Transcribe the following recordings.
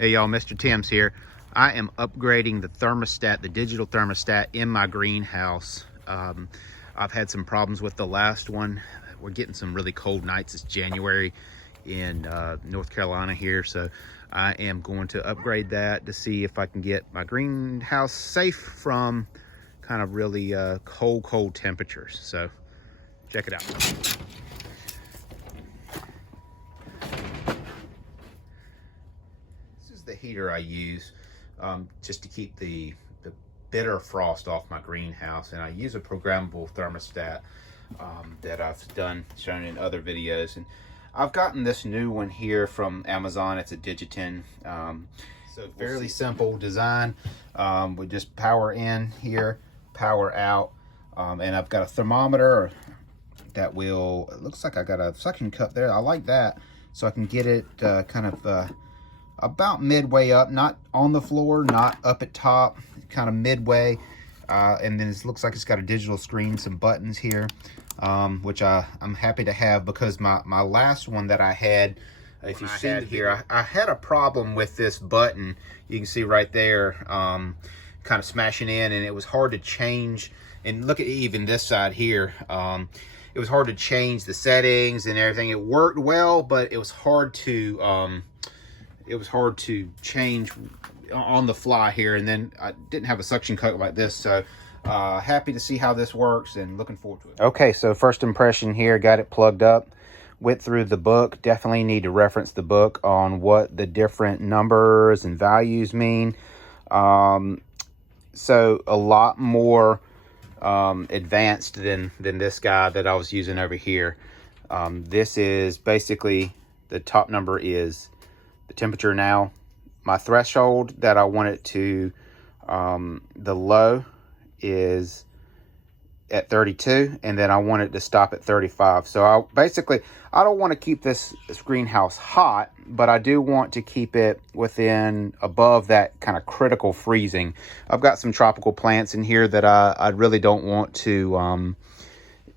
Hey y'all, Mr. Tim's here. I am upgrading the thermostat, the digital thermostat in my greenhouse. I've had some problems with the last one. We're getting some really cold nights. It's January in North Carolina here, so I am going to upgrade that to see if I can get my greenhouse safe from kind of really cold temperatures. So check it out. The heater I use just to keep the bitter frost off my greenhouse, and I use a programmable thermostat that I've shown in other videos, and I've gotten this new one here from Amazon. It's a Digiten, so fairly simple design. We just power in here, power out, and I've got a thermometer that will, it looks like I got a suction cup there. I like that, so I can get it kind of about midway up, not on the floor, not up at top, kind of midway. And then it looks like it's got a digital screen, some buttons here, which I'm happy to have, because my last one that I had, if you see here, I had a problem with this button. You can see right there, kind of smashing in, and it was hard to change. And look at even this side here. It was hard to change the settings and everything. It worked well, but it was hard to change on the fly here. And then I didn't have a suction cup like this, so happy to see how this works and looking forward to it. Okay, so first impression here, got it plugged up, went through the book. Definitely need to reference the book on what the different numbers and values mean. So a lot more advanced than this guy that I was using over here. This is basically, the top number is the temperature now. My threshold that I want it to, the low is at 32, and then I want it to stop at 35. So I don't want to keep this greenhouse hot, but I do want to keep it within above that kind of critical freezing. I've got some tropical plants in here that I really don't want to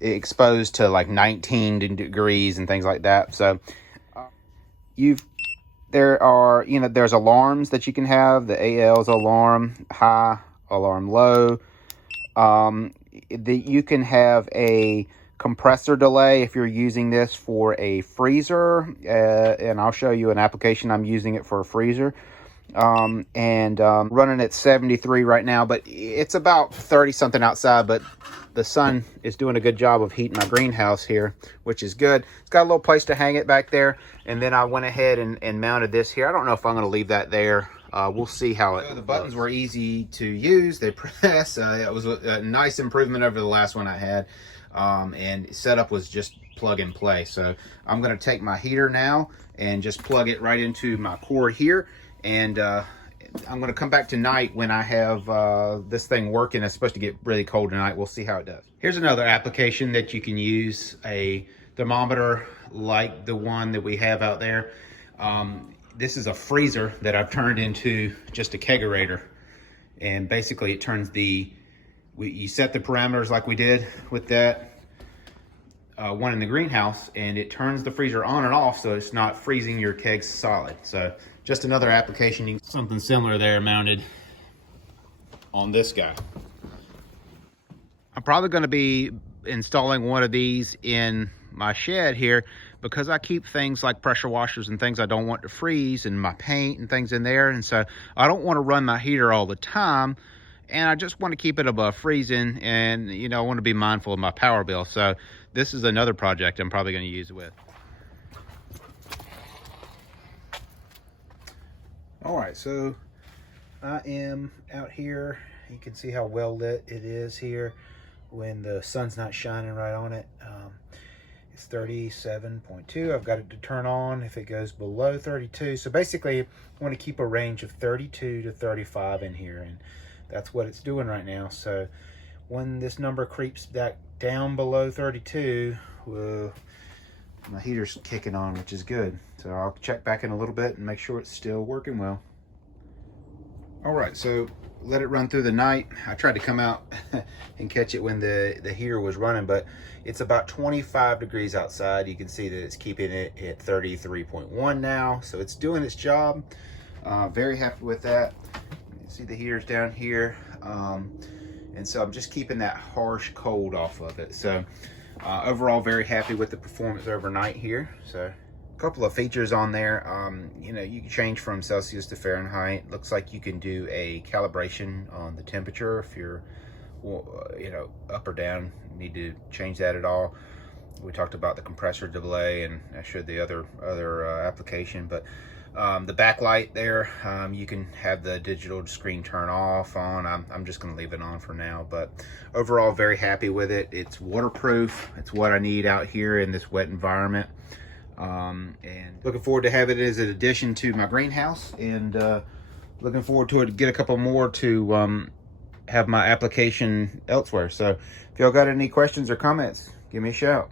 expose to like 19 degrees and things like that. So there's alarms that you can have. The AL's alarm high, alarm low. You can have a compressor delay if you're using this for a freezer, and I'll show you an application I'm using it for a freezer. Running at 73 right now, but it's about 30 something outside, but the sun is doing a good job of heating my greenhouse here, which is good. It's got a little place to hang it back there, and then I went ahead and mounted this here. I don't know if I'm going to leave that there. We'll see how it. So the buttons were easy to use. They press. It was a nice improvement over the last one I had, and setup was just plug and play. So I'm going to take my heater now and just plug it right into my cord here, and I'm going to come back tonight when I have this thing working. It's supposed to get really cold tonight. We'll see how it does. Here's another application that you can use, a thermometer like the one that we have out there. This is a freezer that I've turned into just a kegerator. And basically it turns you set the parameters like we did with that one in the greenhouse, and it turns the freezer on and off so it's not freezing your kegs solid. So just another application, something similar there mounted on this guy. I'm probably going to be installing one of these in my shed here, because I keep things like pressure washers and things I don't want to freeze, and my paint and things in there. And so I don't want to run my heater all the time, and I just want to keep it above freezing, and I want to be mindful of my power bill. So this is another project I'm probably going to use it with. All right, so I am out here. You can see how well lit it is here when the sun's not shining right on it. It's 37.2. I've got it to turn on if it goes below 32. So basically, I want to keep a range of 32 to 35 in here, and that's what it's doing right now. So when this number creeps back down below 32, well, my heater's kicking on, which is good. So I'll check back in a little bit and make sure it's still working well. All right, so let it run through the night. I tried to come out and catch it when the heater was running, but it's about 25 degrees outside. You can see that it's keeping it at 33.1 now, so it's doing its job. Very happy with that. You see the heaters down here. And so I'm just keeping that harsh cold off of it. So overall, very happy with the performance overnight here. So a couple of features on there. You know, you can change from Celsius to Fahrenheit. Looks like you can do a calibration on the temperature if you're, you know, up or down. You need to change that at all. We talked about the compressor delay, and I showed the other application, but the backlight there, you can have the digital screen turn off, on. I'm just going to leave it on for now, but overall, very happy with it. It's waterproof. It's what I need out here in this wet environment, and looking forward to have it as an addition to my greenhouse, and looking forward to it to get a couple more to have my application elsewhere. So if y'all got any questions or comments, give me a shout.